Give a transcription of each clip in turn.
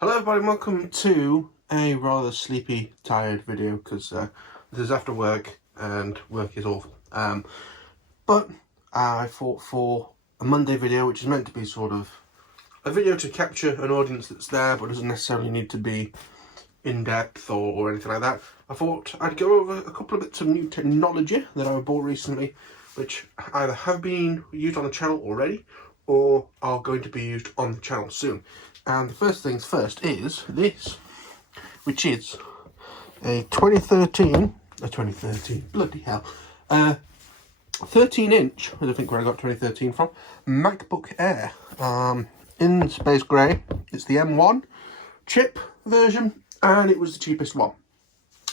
Hello everybody, and welcome to a rather sleepy, tired video because this is after work and work is awful. But I thought for a Monday video, which is meant to be sort of a video to capture an audience that's there but doesn't necessarily need to be in-depth or anything like that, I thought I'd go over a couple of bits of new technology that I bought recently, which either have been used on the channel already or are going to be used on the channel soon. And the first things first is this, which is a 2013, bloody hell, 13-inch, I don't think where I got 2013 from, MacBook Air, in space grey. It's the M1 chip version, and it was the cheapest one.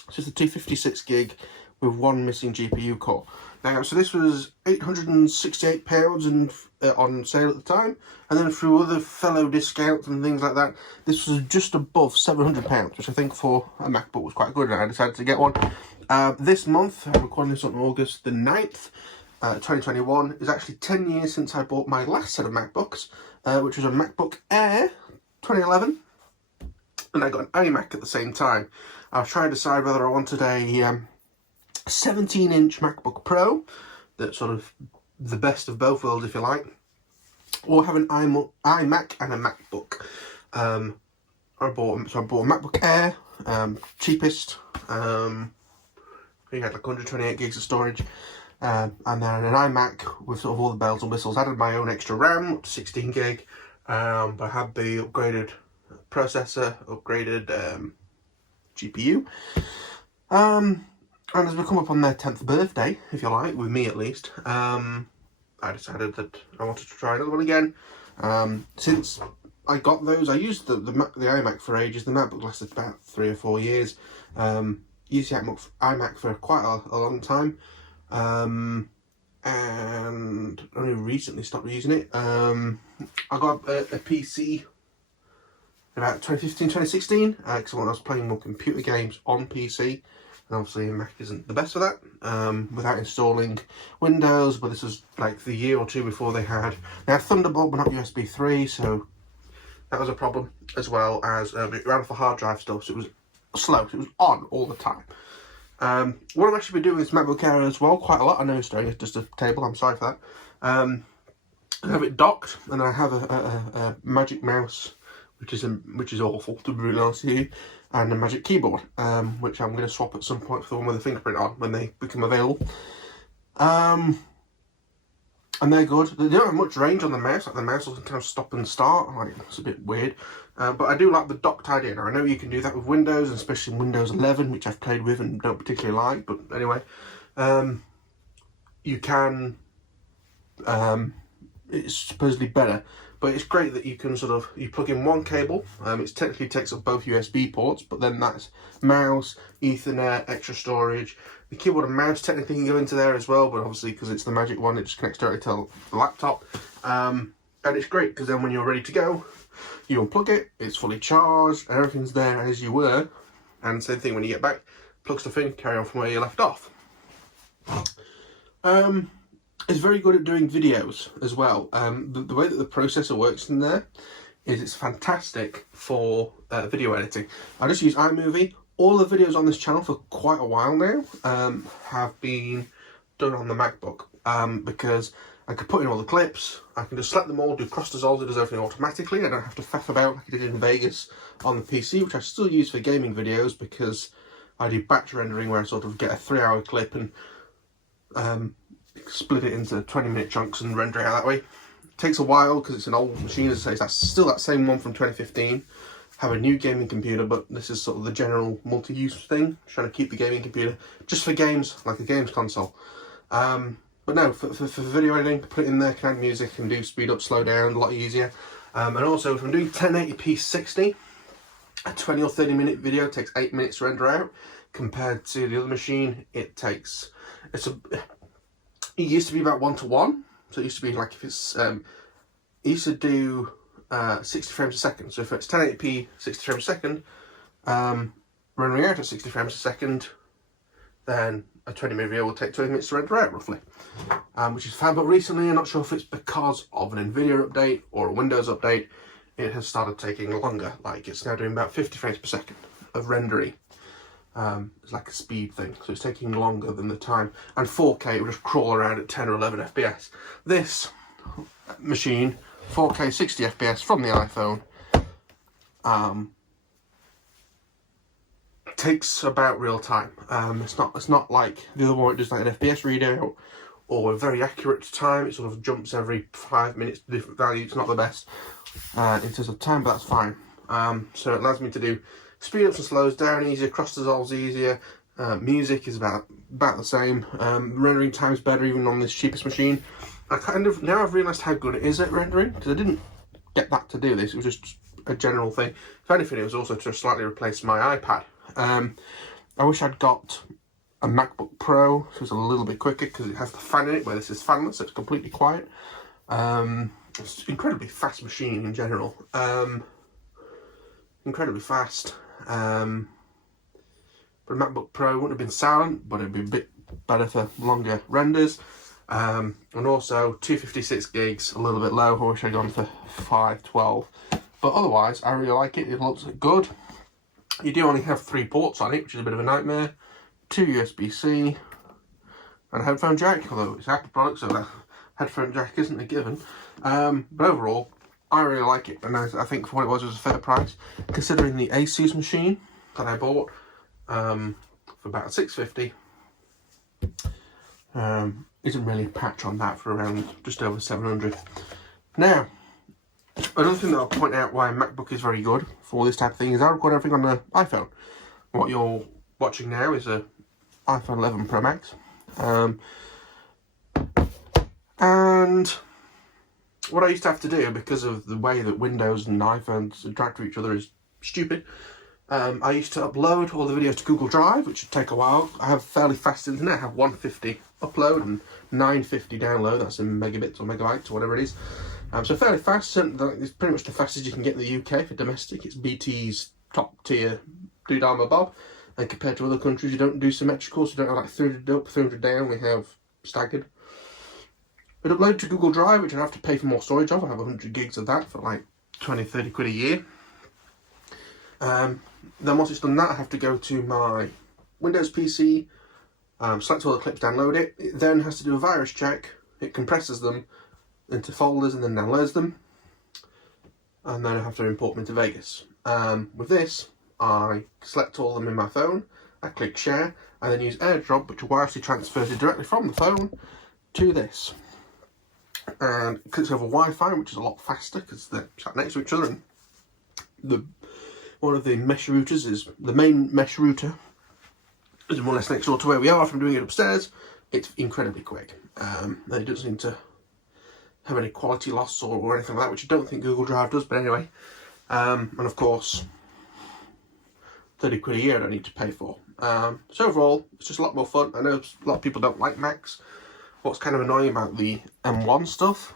So it's the 256 gig with one missing GPU core. Now, so this was £868 and on sale at the time, and then through other fellow discounts and things like that, this was just above £700, which I think for a MacBook was quite good, and I decided to get one. This month, I'm recording this on August the 9th, 2021, is actually 10 years since I bought my last set of MacBooks, which was a MacBook Air 2011, and I got an iMac at the same time. I was trying to decide whether I wanted a 17-inch MacBook Pro, that's sort of the best of both worlds, if you like, or have an iMac and a MacBook. I bought a MacBook Air, cheapest. You had like 128 gigs of storage, and then an iMac with sort of all the bells and whistles. I added my own extra RAM up to 16 gig, but I had the upgraded processor, upgraded GPU. And as we come up on their 10th birthday, if you like, with me at least, I decided that I wanted to try another one again. Since I got those, I used the iMac for ages. The MacBook lasted about 3 or 4 years. Used the iMac for quite a long time, and only recently stopped using it. I got a PC about 2015, 2016, because when I was playing more computer games on PC. And obviously Mac isn't the best for that, without installing Windows, but this was like the year or two before they had Thunderbolt but not USB 3, so that was a problem, as well as it ran off a hard drive stuff, so it was slow, it was on all the time. What I've actually been doing with this MacBook Air as well, quite a lot. I know it's just a table, I'm sorry for that. I have it docked, and I have a Magic Mouse, which is awful, to be really honest with you, and a Magic Keyboard, which I'm going to swap at some point for the one with the fingerprint on when they become available. And they're good. They don't have much range on the mouse, like the mouse will kind of stop and start, like it's a bit weird. But I do like the docked idea. Now I know you can do that with Windows, especially in Windows 11, which I've played with and don't particularly like, but anyway, you can, it's supposedly better. But it's great that you can you plug in one cable. It technically takes up both USB ports, but then that's mouse, Ethernet, extra storage. The keyboard and mouse technically can go into there as well, but obviously because it's the Magic one, it just connects directly to the laptop. And it's great because then when you're ready to go, you unplug it, it's fully charged, and everything's there as you were. And same thing when you get back, plug stuff in, carry on from where you left off. It's very good at doing videos as well. The way that the processor works in there is it's fantastic for video editing. I just use iMovie. All the videos on this channel for quite a while now have been done on the MacBook, because I can put in all the clips, I can just select them all, do cross dissolve, it does everything automatically. I don't have to faff about like I did in Vegas on the PC, which I still use for gaming videos because I do batch rendering where I sort of get a 3-hour clip and split it into 20-minute chunks and render it out that way. It takes a while because it's an old machine, as I say. That's still that same one from 2015. Have a new gaming computer, but this is sort of the general multi-use thing, trying to keep the gaming computer just for games, like a games console. But no, for video editing, put it in there, can add music and do speed up, slow down, a lot easier. And also if I'm doing 1080p 60, a 20 or 30 minute video takes 8 minutes to render out, compared to the other machine, it used to be about 1:1, so it used to be like if it's, it used to do 60 frames a second. So if it's 1080p 60 frames a second, rendering out at 60 frames a second, then a 20-minute video will take 20 minutes to render out roughly, which is fine. But recently, I'm not sure if it's because of an NVIDIA update or a Windows update, it has started taking longer. Like, it's now doing about 50 frames per second of rendering. It's like a speed thing, so it's taking longer than the time. And 4K will just crawl around at 10 or 11 FPS. This machine, 4K 60 FPS from the iPhone, takes about real time. It's not like the other one, it does like an FPS readout or a very accurate time. It sort of jumps every 5 minutes to different value. It's not the best in terms of time, but that's fine. So it allows me to do speed ups and slows down easier, cross dissolves easier. Music is about the same. Rendering time's better even on this cheapest machine. Now I've realised how good it is at rendering, because I didn't get that to do this. It was just a general thing. If anything, it was also to slightly replace my iPad. I wish I'd got a MacBook Pro, so it's a little bit quicker because it has the fan in it, where this is fanless, so it's completely quiet. It's an incredibly fast machine in general. Incredibly fast. But a MacBook Pro wouldn't have been silent, but it'd be a bit better for longer renders. And also 256 gigs, a little bit low. I wish I'd gone for 512. But otherwise, I really like it. It looks good. You do only have 3 ports on it, which is a bit of a nightmare. 2 USB-C and a headphone jack, although it's Apple product, so that headphone jack isn't a given. But overall, I really like it, and I think for what it was a fair price, considering the Asus machine that I bought for about $650. Isn't really a patch on that for around just over $700. Now, another thing that I'll point out why a MacBook is very good for this type of thing is I record everything on the iPhone. What you're watching now is a iPhone 11 Pro Max. And what I used to have to do, because of the way that Windows and iPhones interact with each other, is stupid. I used to upload all the videos to Google Drive, which would take a while. I have fairly fast internet. I have 150 upload and 950 download. That's in megabits or megabytes or whatever it is. So fairly fast. It's pretty much the fastest you can get in the UK for domestic. It's BT's top tier doodah bob. And compared to other countries, you don't do symmetrical, so you don't have like 300 up, 300 down. We have staggered. It uploaded to Google Drive, which I have to pay for more storage of. I have 100 gigs of that for like 20, 30 quid a year. Then once it's done that, I have to go to my Windows PC, select all the clips, download it. It then has to do a virus check. It compresses them into folders and then downloads them. And then I have to import them into Vegas. With this, I select all of them in my phone, I click share, and then use AirDrop, which wirelessly transfers it directly from the phone to this. And because it's over Wi-Fi, which is a lot faster because they're sat next to each other, and one of the mesh routers is the main mesh router is more or less next door to where we are. From doing it upstairs, it's incredibly quick. And it doesn't seem to have any quality loss or anything like that, which I don't think Google Drive does, but anyway. And of course, 30 quid a year I don't need to pay for. So overall, it's just a lot more fun. I know a lot of people don't like Macs. What's kind of annoying about the M1 stuff,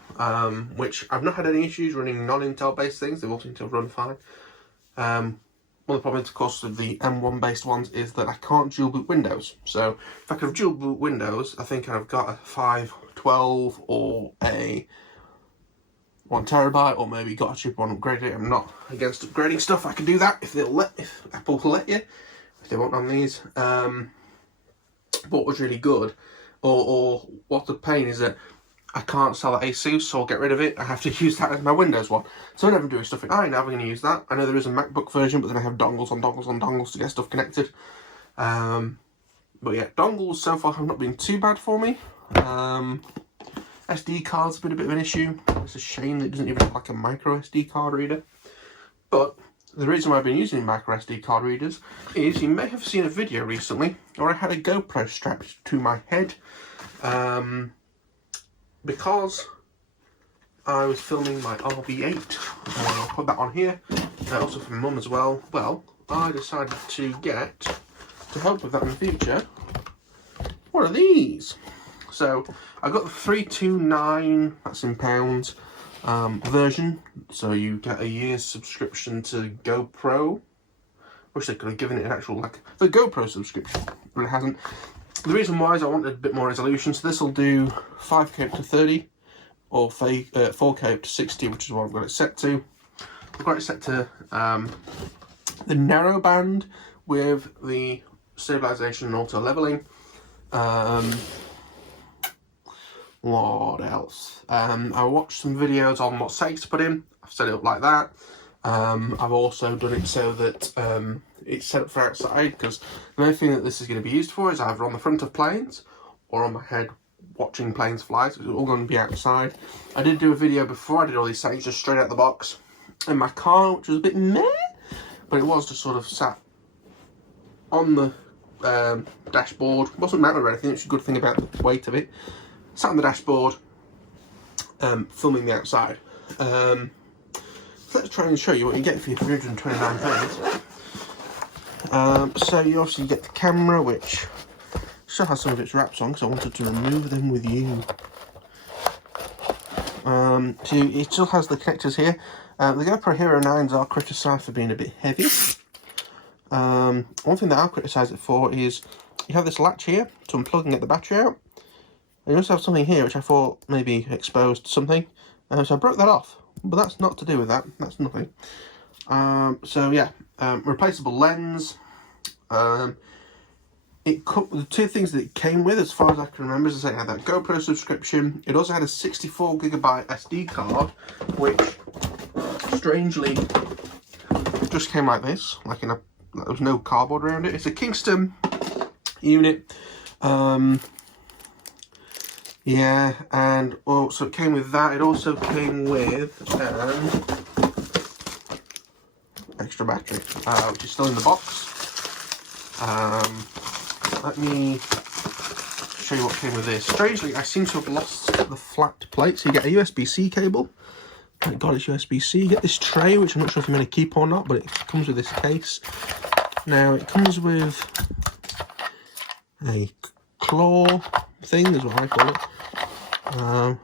which I've not had any issues running non-Intel based things, they all seem to run fine. One of the problems, of course, with the M1 based ones is that I can't dual boot Windows. So if I could have dual boot Windows, I think I've got a 512 or a 1 terabyte, or maybe got a cheaper one, upgrade it. I'm not against upgrading stuff. I can do that if Apple will let you, if they won't on these. What was really good, or what's the pain, is that I can't sell that Asus, so I'll get rid of it. I have to use that as my Windows one. So whenever I'm doing stuff in I'm going to use that. I know there is a MacBook version, but then I have dongles on dongles on dongles to get stuff connected. But yeah, dongles so far have not been too bad for me. SD cards have been a bit of an issue. It's a shame that it doesn't even have like a micro SD card reader. But the reason why I've been using micro SD card readers is, you may have seen a video recently where I had a GoPro strapped to my head. Because I was filming my RB8, I'll put that on here, also for my mum as well. Well, I decided to get, to help with that in the future, what are these? So I got the 329, that's in pounds, version. So you get a year's subscription to GoPro. Wish they could have given it an actual, like, the GoPro subscription, but it hasn't. The reason why is I wanted a bit more resolution, so this will do 5K up to 30, or 4K up to 60, which is what I've got it set to. I've got it set to the narrow band with the stabilization and auto leveling. What else? I watched some videos on what settings to put in. I've set it up like that. I've also done it so that it's set up for outside, because the only thing that this is going to be used for is either on the front of planes or on my head watching planes fly, so it's all going to be outside. I did do a video before I did all these settings just straight out the box in my car, which was a bit meh, but it was just sort of sat on the dashboard. It wasn't mounted or anything, which is a good thing about the weight of it. Sat on the dashboard, filming the outside. So let's try and show you what you get for your £329. So you obviously get the camera, which still has some of its wraps on because I wanted to remove them with you. So it still has the connectors here. The GoPro Hero 9s are criticised for being a bit heavy. One thing that I'll criticise it for is you have this latch here to unplug and get the battery out. And you also have something here which I thought maybe exposed something. So I broke that off, but that's not to do with that. That's nothing. So yeah, replaceable lens. The two things that it came with, as far as I can remember, is it had that GoPro subscription. It also had a 64GB SD card, which strangely just came like this, like there was no cardboard around it. It's a Kingston unit. Yeah, and also it came with that. It also came with extra battery, which is still in the box. Let me show you what came with this. Strangely, I seem to have lost the flat plate. So you get a USB-C cable. Thank God it's USB-C. You get this tray, which I'm not sure if you're going to keep or not, but it comes with this case. Now, it comes with a claw thing, is what I call it. A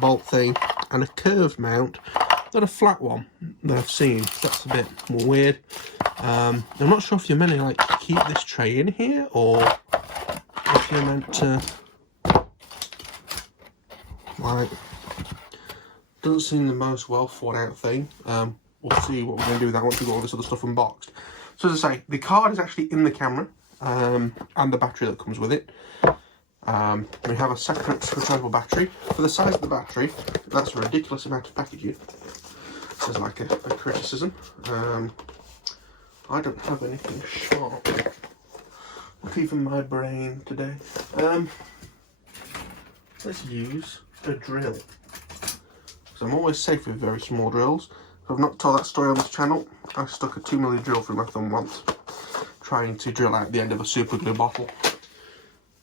bolt thing, and a curved mount. Not a flat one that I've seen. That's a bit more weird. I'm not sure if you're meant to like keep this tray in here, or if you're meant to like. Doesn't seem the most well thought out thing. We'll see what we're going to do with that once we got all this other stuff unboxed. So as I say, the card is actually in the camera, and the battery that comes with it. We have a separate rechargeable battery. For the size of the battery, that's a ridiculous amount of packaging. This is like a criticism. I don't have anything sharp. Not even my brain today. Let's use a drill. So I'm always safe with very small drills. If I've not told that story on this channel, I stuck a 2mm drill through my thumb once, trying to drill out the end of a super glue bottle.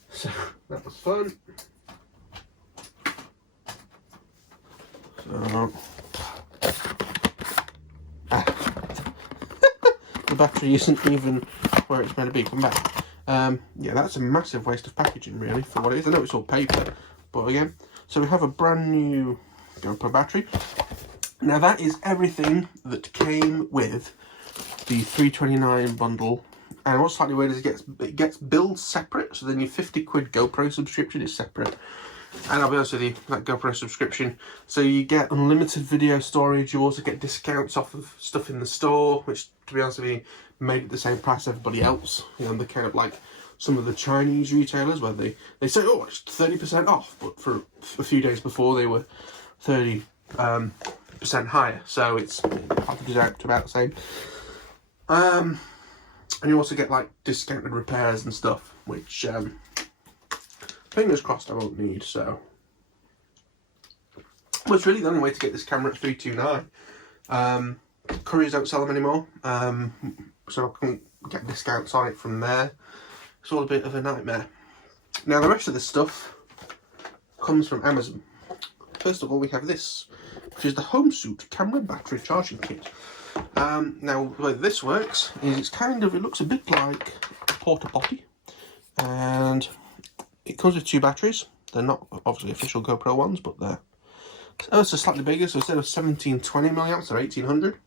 So that was fun. So the battery isn't even where it's meant to be. Come back. Yeah, that's a massive waste of packaging, really, for what it is. I know it's all paper, but again, so we have a brand new GoPro battery. Now that is everything that came with the $329 bundle. And what's slightly weird is it gets billed separate, so then your £50 GoPro subscription is separate. And I'll be honest with you, that GoPro subscription, so you get unlimited video storage. You also get discounts off of stuff in the store, which, to be honest with you, made it the same price as everybody else. You know, they're kind of like some of the Chinese retailers where they say, oh, it's 30% off, but for a few days before they were 30% higher. So it's averages out to about the same. And you also get like discounted repairs and stuff, which fingers crossed I won't need. So, well, it's really the only way to get this camera at $329. Couriers don't sell them anymore, so I couldn't get discounts on it from there. It's all a bit of a nightmare. Now the rest of this stuff comes from Amazon. First of all, we have this, which is the HomeSuit camera battery charging kit. Now the way this works is it looks a bit like a porta potty, and it comes with two batteries. They're not obviously official GoPro ones, but they're so slightly bigger. So instead of 1720 milliamps, they're 1800.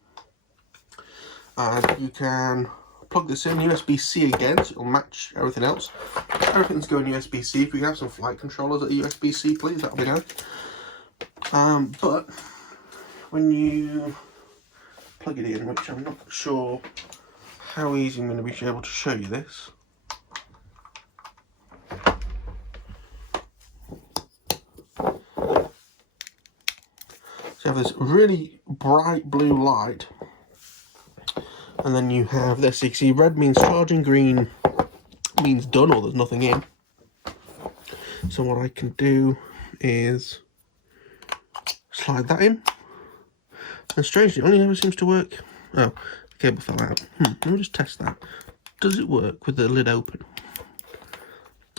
And you can plug this in USB-C again, so it'll match everything else. Everything's going USB-C. If we can have some flight controllers at USB-C, please, that'll be nice. But when you plug it in, which I'm not sure how easy I'm going to be able to show you this. So you have this really bright blue light, and then you have this. You can see red means charging, green means done or there's nothing in. So what I can do is slide that in, and strangely it only ever seems to work. Oh, the cable fell out. Let me just test that. Does it work with the lid open?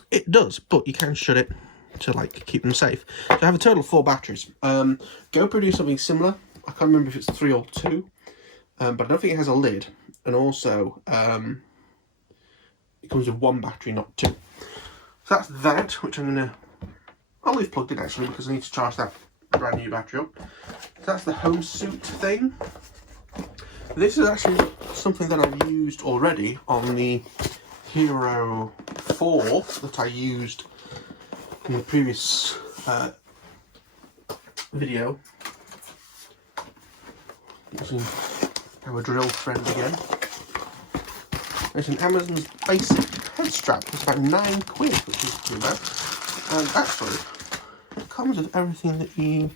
It does, but you can shut it to like keep them safe. So I have a total of 4 batteries. GoPro do something similar. I can't remember if it's 3 or 2, but I don't think it has a lid, and also it comes with 1 battery, not 2. So that's that, which I'll leave plugged in actually because I need to charge that brand new battery up. So that's the home suit thing. This is actually something that I've used already on the Hero 4 that I used in the previous video. Using our drill friend again. It's an Amazon's basic head strap. It's about £9, which is too bad. And actually, it comes with everything that you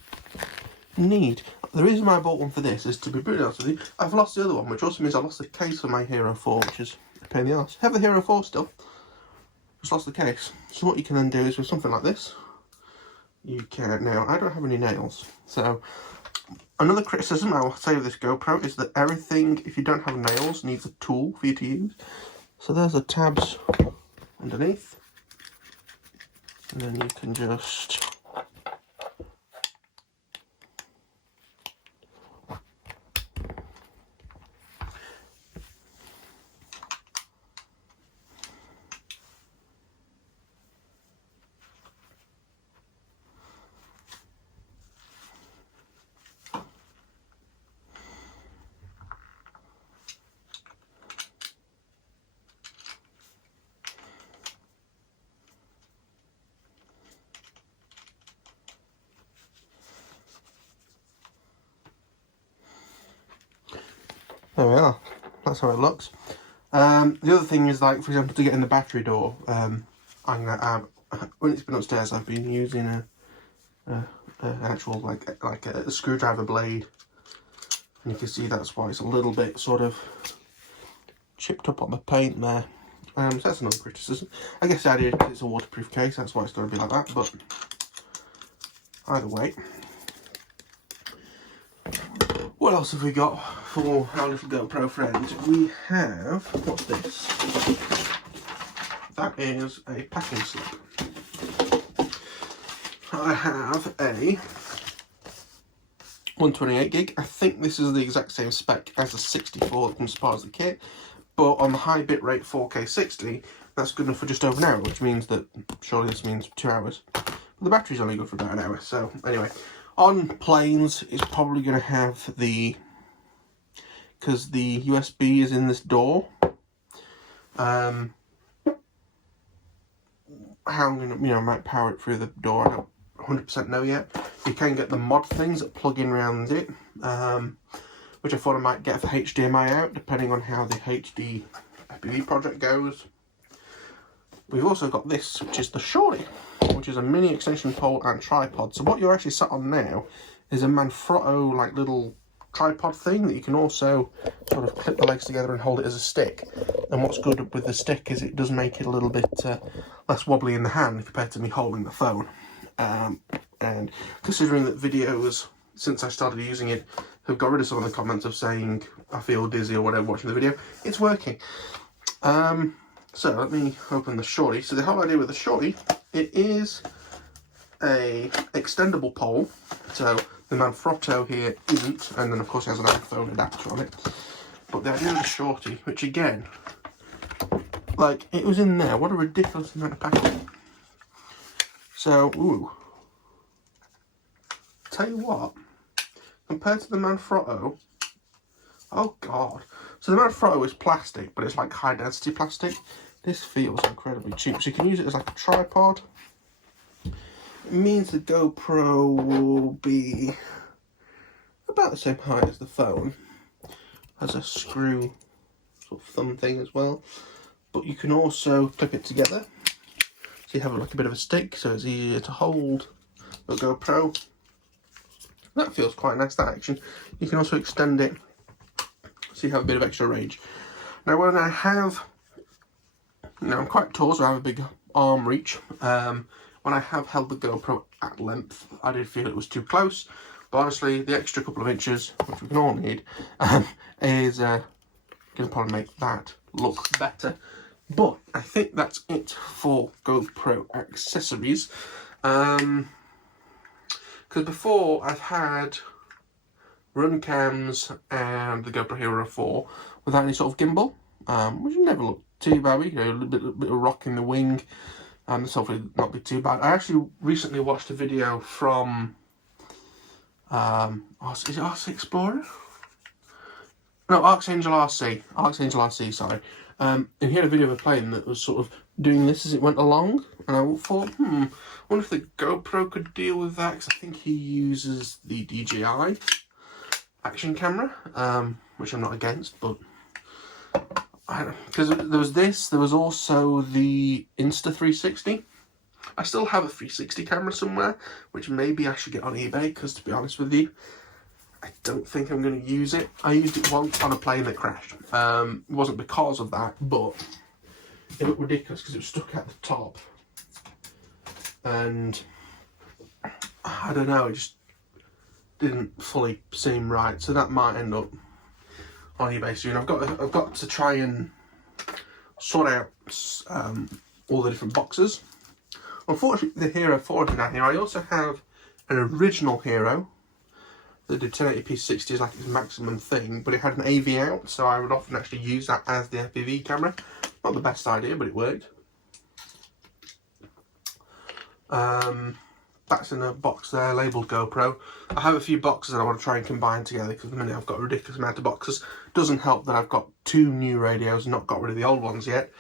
need. The reason why I bought one for this is, to be brutally honest with you, I've lost the other one, which also means I lost the case for my Hero 4, which is a pain in the arse. I have the Hero 4 still, just lost the case. So what you can then do is with something like this, you can, now I don't have any nails, so another criticism I will say of this GoPro is that everything, if you don't have nails, needs a tool for you to use. So there's the tabs underneath, and then you can just there we are. That's how it looks. The other thing is, like, for example, to get in the battery door, I'm gonna have, when it's been upstairs, I've been using an actual like a screwdriver blade, and you can see that's why it's a little bit sort of chipped up on the paint there. So that's another criticism. I guess the idea is it's a waterproof case, that's why it's got to be like that. But either way. What else have we got for our little GoPro friend? We have, what's this? That is a packing slip. I have a 128 gig. I think this is the exact same spec as the 64 that comes as part of the kit, but on the high bitrate 4K 60, that's good enough for just over an hour, which means that, surely this means 2 hours. But the battery's only good for about an hour, so anyway. On planes, it's probably going to have the, because the USB is in this door, how I'm going to, I might power it through the door, I don't 100% know yet. You can get the mod things that plug in around it, which I thought I might get for HDMI out, depending on how the HD FPV project goes. We've also got this, which is the Shorty, which is a mini extension pole and tripod. So what you're actually sat on now is a Manfrotto like little tripod thing that you can also sort of clip the legs together and hold it as a stick. And what's good with the stick is it does make it a little bit less wobbly in the hand compared to me holding the phone. And considering that videos, since I started using it, have got rid of some of the comments of saying I feel dizzy or whatever watching the video, it's working. So let me open the Shorty. So the whole idea with the Shorty, it is a extendable pole. So the Manfrotto here isn't, and then of course it has an iPhone adapter on it. But the idea of the Shorty, which again, like, it was in there. What a ridiculous amount of packaging. So, ooh. Tell you what, compared to the Manfrotto, oh god. So the Manfrotto is plastic, but it's like high density plastic. This feels incredibly cheap. So you can use it as like a tripod. It means the GoPro will be about the same height as the phone. has a screw sort of thumb thing as well. But you can also clip it together. So you have like a bit of a stick, so it's easier to hold the GoPro. That feels quite nice, that action. You can also extend it so you have a bit of extra range. Now when I have, I'm quite tall, so I have a big arm reach. When I have held the GoPro at length, I did feel it was too close. But honestly, the extra couple of inches, which we can all need, is going to probably make that look better. But I think that's it for GoPro accessories. Because before I've had run cams and the GoPro Hero 4 without any sort of gimbal, which never looked too bad. You know, a little bit of rock in the wing, and this hopefully not be too bad. I actually recently watched a video from, is it RC Explorer? No, Archangel RC, sorry. And he had a video of a plane that was sort of doing this as it went along, and I thought, I wonder if the GoPro could deal with that, because I think he uses the DJI action camera, which I'm not against, but because there was this, there was also the Insta360. I still have a 360 camera somewhere, which maybe I should get on eBay, because to be honest with you, I don't think I'm going to use it. I used it once on a plane that crashed. It wasn't because of that, but it looked ridiculous because it was stuck at the top. And I don't know, it just didn't fully seem right. So that might end up on eBay soon. I've got to try and sort out all the different boxes. Unfortunately, the Hero 4 is down here. I also have an original Hero. The 1080p 60 is like its maximum thing, but it had an AV out, so I would often actually use that as the FPV camera. Not the best idea, but it worked. That's in a box there, labelled GoPro. I have a few boxes that I want to try and combine together, because at the minute I've got a ridiculous amount of boxes. Doesn't help that I've got 2 new radios and not got rid of the old ones yet.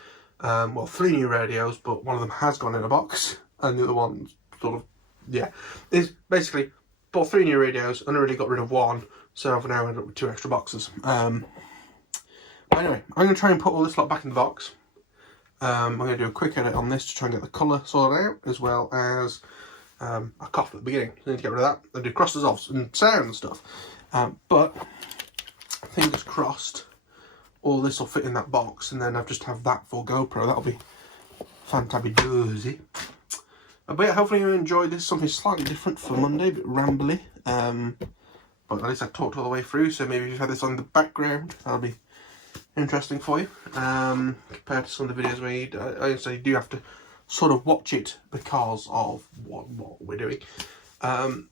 Well, 3 new radios, but one of them has gone in a box, and the other one sort of, is basically bought 3 new radios and already got rid of one, so I've now ended up with 2 extra boxes. But anyway, I'm going to try and put all this lot back in the box. I'm going to do a quick edit on this to try and get the colour sorted out, as well as I coughed at the beginning, so I need to get rid of that. I do cross dissolves and sound and stuff. But fingers crossed, all this will fit in that box, and then I'll just have that for GoPro. That'll be fantabulous. But yeah, hopefully you enjoyed this. Something slightly different for Monday, a bit rambly. But at least I talked all the way through, so maybe if you've had this on the background, that'll be interesting for you. Compared to some of the videos where you do have to sort of watch it because of what we're doing. I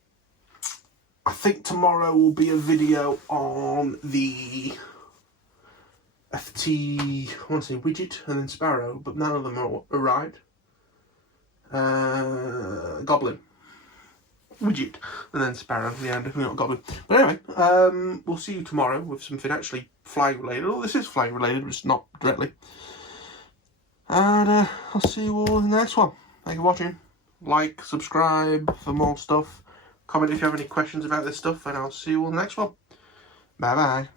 think tomorrow will be a video on the FT, I want to say Widget and then Sparrow, but none of them are arrived. Goblin, Widget, and then Sparrow. Yeah, definitely not Goblin. But anyway, we'll see you tomorrow with something actually flying related. Oh, this is flying related, but it's not directly. And I'll see you all in the next one. Thank you for watching. Like, subscribe for more stuff. Comment if you have any questions about this stuff, and I'll see you all in the next one. Bye bye.